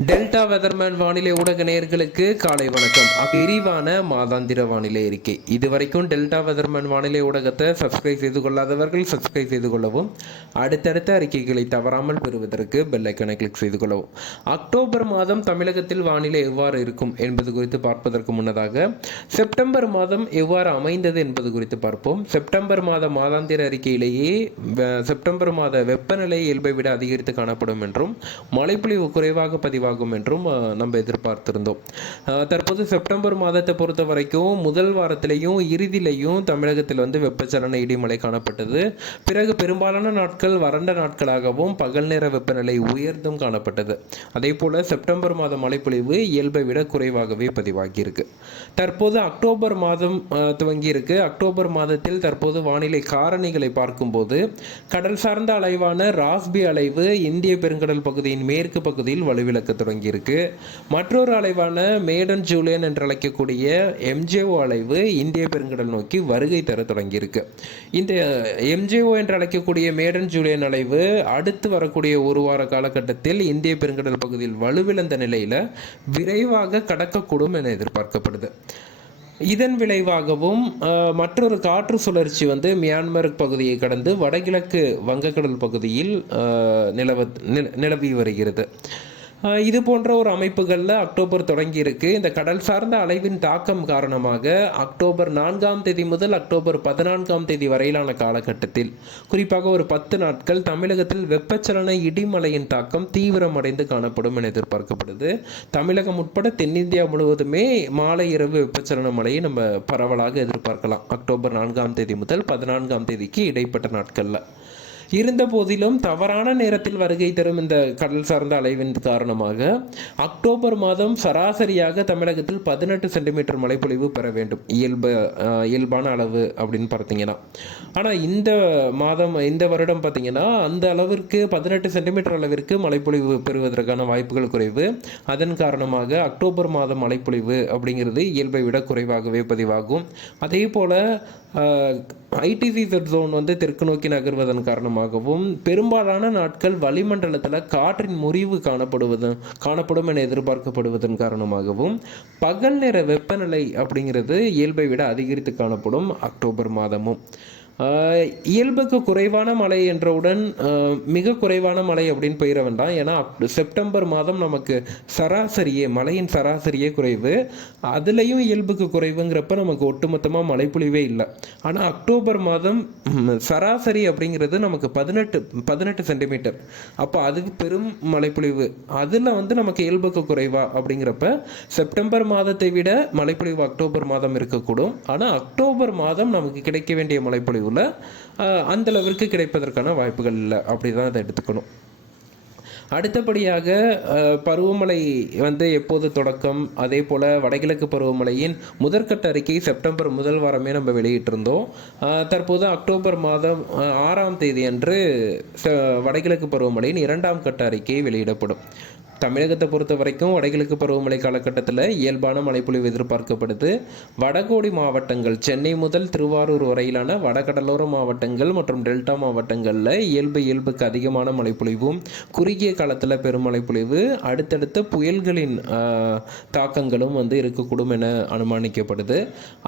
Delta weatherman வானிலை ஊடக நேயர்களுக்கு காலை வணக்கம். விரிவான மாதாந்திர வானிலை அறிக்கை. இதுவரைக்கும் டெல்டா வெதர்மேன் வானிலை ஊடகத்தை சப்ஸ்கிரைப் செய்து கொள்ளாதவர்கள் சப்ஸ்கிரைப் செய்து கொள்ளவும் அடுத்தடுத்த அறிக்கைகளை தவறாமல் பெறுவதற்கு பெல்லைக்கனை கிளிக் செய்து கொள்ளவும். அக்டோபர் மாதம் தமிழகத்தில் வானிலை எவ்வாறு இருக்கும் என்பது குறித்து பார்ப்பதற்கு முன்னதாக செப்டம்பர் மாதம் எவ்வாறு அமைந்தது என்பது குறித்து பார்ப்போம். செப்டம்பர் மாத மாதாந்திர அறிக்கையிலேயே செப்டம்பர் மாத வெப்பநிலை இயல்பை விட அதிகரித்து காணப்படும் என்றும் மழைப்பொழிவு குறைவாக பதிவு பதிவாகும் என்றும் நம்ம எதிர்பார்த்திருந்தோம். தற்போது செப்டம்பர் மாதத்தை பொறுத்த வரைக்கும் முதல் வாரத்திலையும் இறுதியிலையும் தமிழகத்தில் வந்து வெப்பச்சலன இடிமலை காணப்பட்டது. பிறகு பெரும்பாலான நாட்கள் வறண்ட நாட்களாகவும் பகல் நேர வெப்பநிலை உயர்ந்தும் காணப்பட்டது. அதே போல செப்டம்பர் மாத மழைப்பொழிவு இயல்பை விட குறைவாகவே பதிவாகியிருக்கு. தற்போது அக்டோபர் மாதம் துவங்கியிருக்கு. அக்டோபர் மாதத்தில் தற்போது வானிலை காரணிகளை பார்க்கும்போது கடல் சார்ந்த அலைவான ராஸ்பி அலைவு இந்திய பெருங்கடல் பகுதியின் மேற்கு பகுதியில் வலுவிழக்க தொடங்கியிருக்கு. மற்றொரு அலைவான மேடன் ஜூலியன் என்று அழைக்கக்கூடிய எம்ஜேஓ அலைவு இந்திய பெருங்கடல் நோக்கி வருகை தர தொடங்கியிருக்கு. இந்த எம்ஜேஓ என்று அழைக்கக்கூடிய மேடன் ஜூலியன் அலைவு அடுத்து வரக்கூடிய ஒரு வார காலகட்டத்தில் இந்திய பெருங்கடல் பகுதியில் வலுவிழந்த நிலையில விரைவாக கடக்கக்கூடும் என எதிர்பார்க்கப்படுது. இதன் விளைவாகவும் மற்றொரு காற்று சுழற்சி வந்து மியான்மர் பகுதியை கடந்து வடகிழக்கு வங்கக்கடல் பகுதியில் நிலவ நில- நிலவி வருகிறது. இது போன்ற ஒரு அமைப்புகளில் அக்டோபர் தொடங்கியிருக்கு இந்த கடல் சார்ந்த அலைவின் தாக்கம் காரணமாக அக்டோபர் நான்காம் தேதி முதல் அக்டோபர் பதினான்காம் தேதி வரையிலான காலகட்டத்தில் குறிப்பாக ஒரு பத்து நாட்கள் தமிழகத்தில் வெப்பச்சலன இடிமலையின் தாக்கம் தீவிரமடைந்து காணப்படும் என எதிர்பார்க்கப்படுது. தமிழகம் உட்பட தென்னிந்தியா முழுவதுமே மாலை இரவு வெப்பச்சலன மழையை நம்ம பரவலாக எதிர்பார்க்கலாம். அக்டோபர் நான்காம் தேதி முதல் பதினான்காம் தேதிக்கு இடைப்பட்ட நாட்களில். இருந்த போதிலும் தவறான நேரத்தில் வருகை தரும் இந்த கடல் சார்ந்த அலைவின் காரணமாக அக்டோபர் மாதம் சராசரியாக தமிழகத்தில் பதினெட்டு சென்டிமீட்டர் மழைப்பொழிவு பெற வேண்டும். இயல்பு இயல்பான அளவு அப்படின்னு பார்த்தீங்கன்னா. ஆனால் இந்த மாதம் இந்த வருடம் பார்த்தீங்கன்னா அந்த அளவிற்கு பதினெட்டு சென்டிமீட்டர் அளவிற்கு மழைப்பொழிவு பெறுவதற்கான வாய்ப்புகள் குறைவு. அதன் காரணமாக அக்டோபர் மாதம் மழைப்பொழிவு அப்படிங்கிறது இயல்பை விட குறைவாகவே பதிவாகும். அதே போல் ஐடிசி ஜோன் வந்து தெற்கு நோக்கி நகர்வதன் காரணமாக காரணமாகவும் பெரும்பாலான நாட்கள் வளிமண்டலத்தில் காற்றின் முறிவு காணப்படுவது காணப்படும் என எதிர்பார்க்கப்படுவதன் காரணமாகவும் பகல் நேர வெப்பநிலை அப்படிங்கிறது இயல்பை விட அதிகரித்து காணப்படும் அக்டோபர் மாதமும். இயல்புக்கு குறைவான மழை என்றவுடன் மிக குறைவான மழை அப்படின்னு போயிட வேண்டாம் ஏன்னா செப்டம்பர் மாதம் நமக்கு சராசரியே மழையின் சராசரியே குறைவு. அதுலேயும் இயல்புக்கு குறைவுங்கிறப்ப நமக்கு ஒட்டுமொத்தமாக மழைப்பொழிவே இல்லை. ஆனால் அக்டோபர் மாதம் சராசரி அப்படிங்கிறது நமக்கு பதினெட்டு பதினெட்டு சென்டிமீட்டர். அப்போ அதுக்கு பெரும் மழைப்பொழிவு. அதில் வந்து நமக்கு இயல்புக்கு குறைவா அப்படிங்கிறப்ப செப்டம்பர் மாதத்தை விட மழைப்பொழிவு அக்டோபர் மாதம் இருக்கக்கூடும். ஆனால் அக்டோபர் மாதம் நமக்கு கிடைக்க வேண்டிய மழைப்பொழிவில் அந்த அளவிற்கு கிடைப்பதற்கான வாய்ப்புகள் இல்லை. அப்படி தான் அதை எடுத்துக்கணும். அடுத்தபடியாக பருவமழை வந்து எப்போது தொடக்கம்? அதே போல் வடகிழக்கு பருவமழையின் முதற்கட்ட அறிக்கை செப்டம்பர் முதல் வாரமே நம்ம வெளியிட்டிருந்தோம். அஹ், தற்போது அக்டோபர் மாதம் அஹ், ஆறாம் தேதி அன்று வடகிழக்கு பருவமழையின் இரண்டாம் கட்ட அறிக்கை வெளியிடப்படும். தமிழகத்தை பொறுத்த வரைக்கும் வடகிழக்கு பருவமழை காலகட்டத்தில் இயல்பான மழைப்பொழிவு எதிர்பார்க்கப்படுது. வடகோடி மாவட்டங்கள் சென்னை முதல் திருவாரூர் வரையிலான வடகடலோர மாவட்டங்கள் மற்றும் டெல்டா மாவட்டங்களில் இயல்பு இயல்புக்கு அதிகமான மழைப்பொழிவும் குறுகிய காலத்தில் பெருமழைப்பொழிவு அடுத்தடுத்த புயல்களின் தாக்கங்களும் வந்து இருக்கக்கூடும் என அனுமானிக்கப்படுது.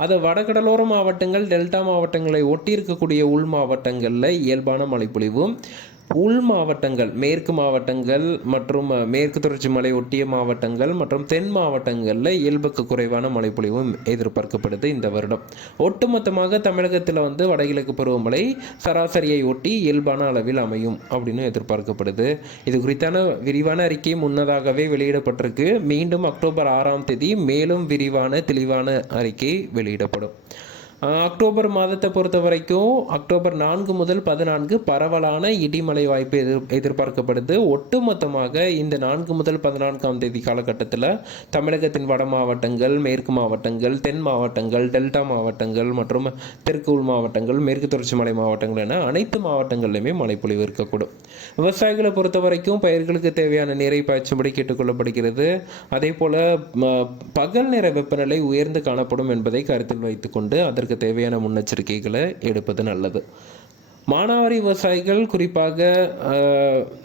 அது வடகடலோர மாவட்டங்கள் டெல்டா மாவட்டங்களை ஒட்டி இருக்கக்கூடிய உள் மாவட்டங்களில் இயல்பான மழைப்பொழிவும் உள் மாவட்டங்கள் மேற்கு மாவட்டங்கள் மற்றும் மேற்கு தொடர்ச்சி மலை ஒட்டிய மாவட்டங்கள் மற்றும் தென் மாவட்டங்களில் இயல்புக்கு குறைவான மழைப்பொழிவும் எதிர்பார்க்கப்படுது இந்த வருடம். ஒட்டுமொத்தமாக தமிழகத்தில் வந்து வடகிழக்கு பருவமழை சராசரியை ஒட்டி இயல்பான அளவில் அமையும் அப்படின்னு எதிர்பார்க்கப்படுது. இது குறித்தான விரிவான அறிக்கை முன்னதாகவே வெளியிடப்பட்டிருக்கு. மீண்டும் அக்டோபர் ஆறாம் தேதி மேலும் விரிவான தெளிவான அறிக்கை வெளியிடப்படும். அக்டோபர் மாதத்தை பொறுத்த வரைக்கும் அக்டோபர் நான்கு முதல் பதினான்கு பரவலான இடிமலை வாய்ப்பு எதிர் எதிர்பார்க்கப்படுது. ஒட்டுமொத்தமாக இந்த நான்கு முதல் பதினான்காம் தேதி காலகட்டத்தில் தமிழகத்தின் வட மாவட்டங்கள் மேற்கு மாவட்டங்கள் தென் மாவட்டங்கள் டெல்டா மாவட்டங்கள் மற்றும் தெற்கு உள் மாவட்டங்கள் மேற்கு தொடர்ச்சி மலை மாவட்டங்கள் என அனைத்து மாவட்டங்களிலுமே மழைப்பொழிவு இருக்கக்கூடும். விவசாயிகளை பொறுத்த வரைக்கும் பயிர்களுக்கு தேவையான நீரை பாய்ச்சும்படி கேட்டுக்கொள்ளப்படுகிறது அதே போல் பகல் நேர வெப்பநிலை உயர்ந்து காணப்படும் என்பதை கருத்தில் வைத்துக்கொண்டு அதற்கு தேவையான முன்னெச்சரிக்கைகளை எடுப்பது நல்லது. மானாவாரி விவசாயிகள் குறிப்பாக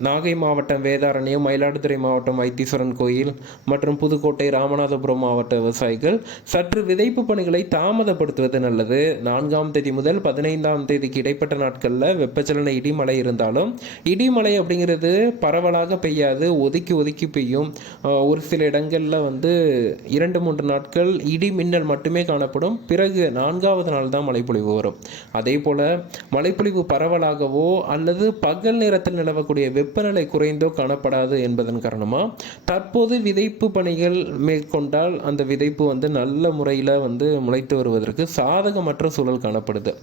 நாகை மாவட்டம் வேதாரண்யம் மயிலாடுதுறை மாவட்டம் வைத்தீஸ்வரன் கோயில் மற்றும் புதுக்கோட்டை ராமநாதபுரம் மாவட்ட விவசாயிகள் சற்று விதைப்பு பணிகளை தாமதப்படுத்துவது நல்லது. நான்காம் தேதி முதல் பதினைந்தாம் தேதிக்கு இடைப்பட்ட நாட்களில் வெப்பச்சலன இடிமழை இருந்தாலும் இடிமழை அப்படிங்கிறது பரவலாக பெய்யாது ஒதுக்கி ஒதுக்கி பெய்யும். ஒரு சில இடங்களில் வந்து இரண்டு மூன்று நாட்கள் இடி மின்னல் மட்டுமே காணப்படும். பிறகு நான்காவது நாள் தான் மழைப்பொழிவு வரும். அதே போல் மழைப்பொழிவு பரவலாகவோ அல்லது பகல் நேரத்தில் நிலவக்கூடிய வெப்பநிலை குறைந்தோ காணப்படாது என்பதன் காரணமாக தற்போது விதைப்பு பணிகள் மேற்கொண்டால் அந்த விதைப்பு வந்து நல்ல முறையில் வந்து முளைத்து வருவதற்கு சாதகமற்ற சூழல் காணப்படுது.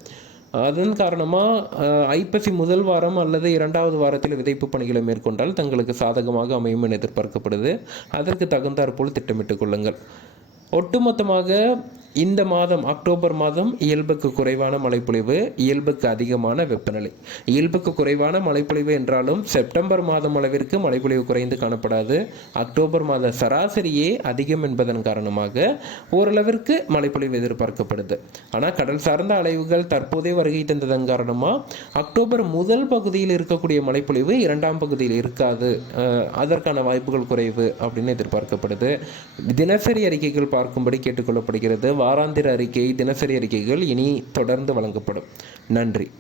அதன் காரணமாக ஐப்பசி முதல் வாரம் அல்லது இரண்டாவது வாரத்தில் விதைப்பு பணிகளை மேற்கொண்டால் தங்களுக்கு சாதகமாக அமையும் என எதிர்பார்க்கப்படுது. அதற்கு தகுந்தாற்போல் திட்டமிட்டுக் கொள்ளுங்கள். ஒட்டுமொத்தமாக இந்த மாதம் அக்டோபர் மாதம் இயல்புக்கு குறைவான மழைப்பொழிவு இயல்புக்கு அதிகமான வெப்பநிலை. இயல்புக்கு குறைவான மழைப்பொழிவு என்றாலும் செப்டம்பர் மாதம் அளவிற்கு மழைப்பொழிவு குறைந்து காணப்படாது. அக்டோபர் மாத சராசரியே அதிகம் என்பதன் காரணமாக ஓரளவிற்கு மழைப்பொழிவு எதிர்பார்க்கப்படுது. ஆனால் கடல் சார்ந்த அலைவுகள் தற்போதே வருகை தந்ததன் காரணமாக அக்டோபர் முதல் பகுதியில் இருக்கக்கூடிய மழைப்பொழிவு இரண்டாம் பகுதியில் இருக்காது. அதற்கான வாய்ப்புகள் குறைவு அப்படின்னு எதிர்பார்க்கப்படுது. தினசரி அறிக்கைகள் பார்க்கும்படி கேட்டுக்கொள்ளப்படுகிறது. வாராந்திர அறிக்கை தினசரி அறிக்கைகள் இனி தொடர்ந்து வழங்கப்படும். நன்றி.